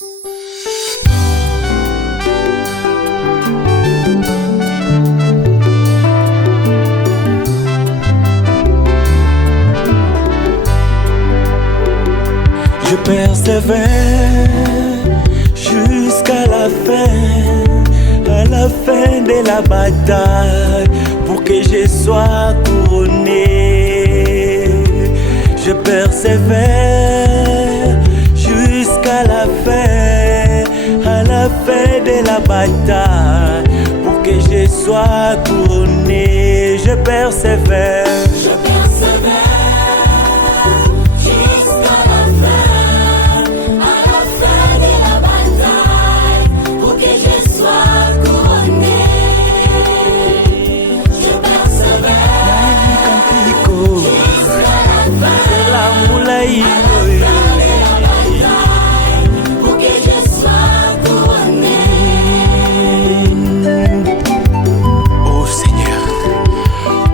Je persévère jusqu'à la fin de la bataille, pour que je sois couronné. Je persévère jusqu'à la fin de la bataille, pour que je sois couronné. Je persévère. Oh Seigneur,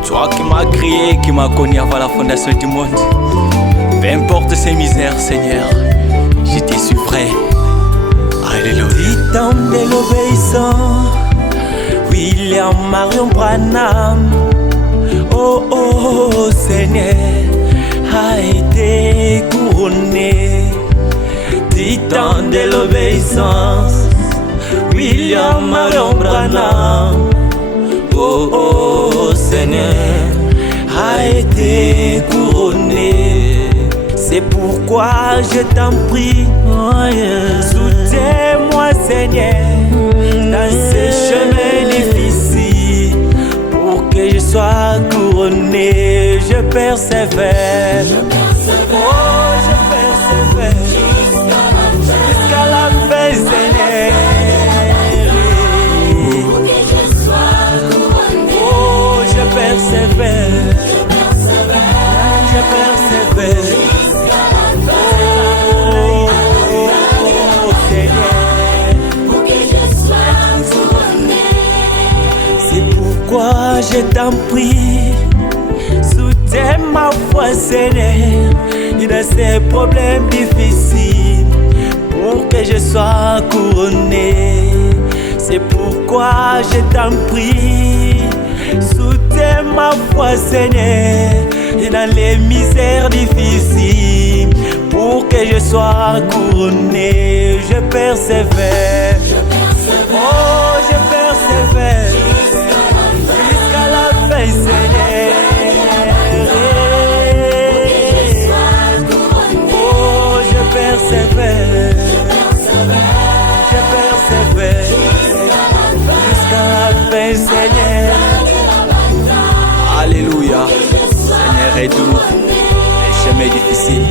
toi qui m'as créé, qui m'as connu avant la fondation du monde, peu importe ses misères, Seigneur, je te suivrai. Alléluia. Du temps de l'obéissant, William Marion Branham, oh oh Seigneur, a été couronné. Du temps de l'obéissance, William Marion Branham, oh oh Seigneur, a été couronné. C'est pourquoi je t'en prie, soutiens-moi Seigneur dans ce chemin difficile, pour que je sois couronné. Je persévère, oh je persévère jusqu'à la fin Seigneur, oh je persévère, je persévère. Je t'en prie, soutiens ma foi Seigneur dans ces problèmes difficiles, pour que je sois couronné. C'est pourquoi je t'en prie, soutiens ma foi Seigneur dans les misères difficiles, pour que je sois couronné. Je persévère, oh je persévère Seigneur, oh je persévère, jusqu'à la fin Seigneur. Alléluia. Seigneur, aide-nous les chemins difficiles.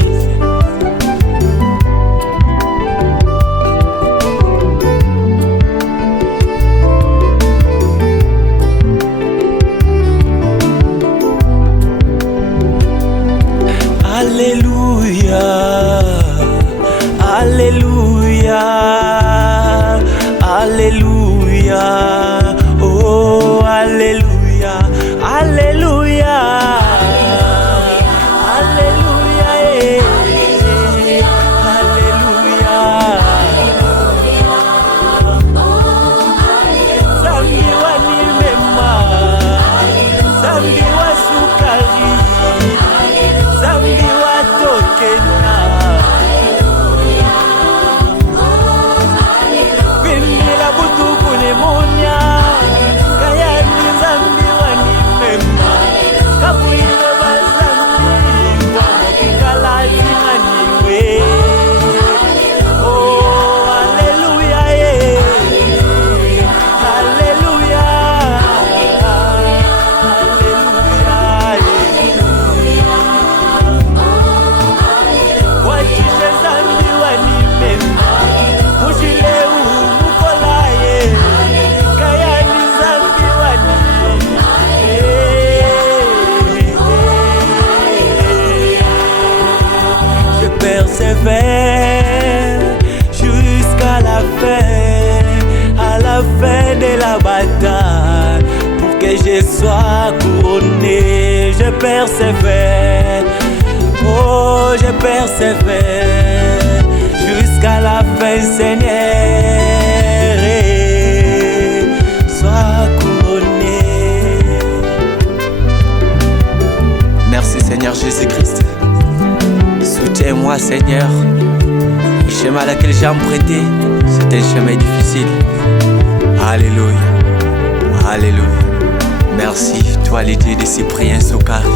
Alléluia, Alléluia, Alléluia, oh Alléluia, Alléluia, Alléluia, Alléluia, Zambi wa nimema, Zambi wa sukari, Zambi wa tokena, Vimila butuku ni monya, Kaya ni Zambi wa nimema, Kabuiwe ba Zambi wa Kalazima niwe. Oh Alleluia, Alleluia, Wachishe Zambi wa nimema, Mujile umukolaye, Kaya ni Zambi wa nimema. Je persévère jusqu'à la fin de la bataille, pour que je sois couronné. Je persévère, oh je persévère jusqu'à la fin Seigneur, sois couronné. Merci Seigneur Jésus-Christ. Soutiens-moi Seigneur. Le chemin à laquelle j'ai emprunté, c'est un chemin difficile. Alléluia, Alléluia. Merci, toi le Dieu de Cyprien Sokari.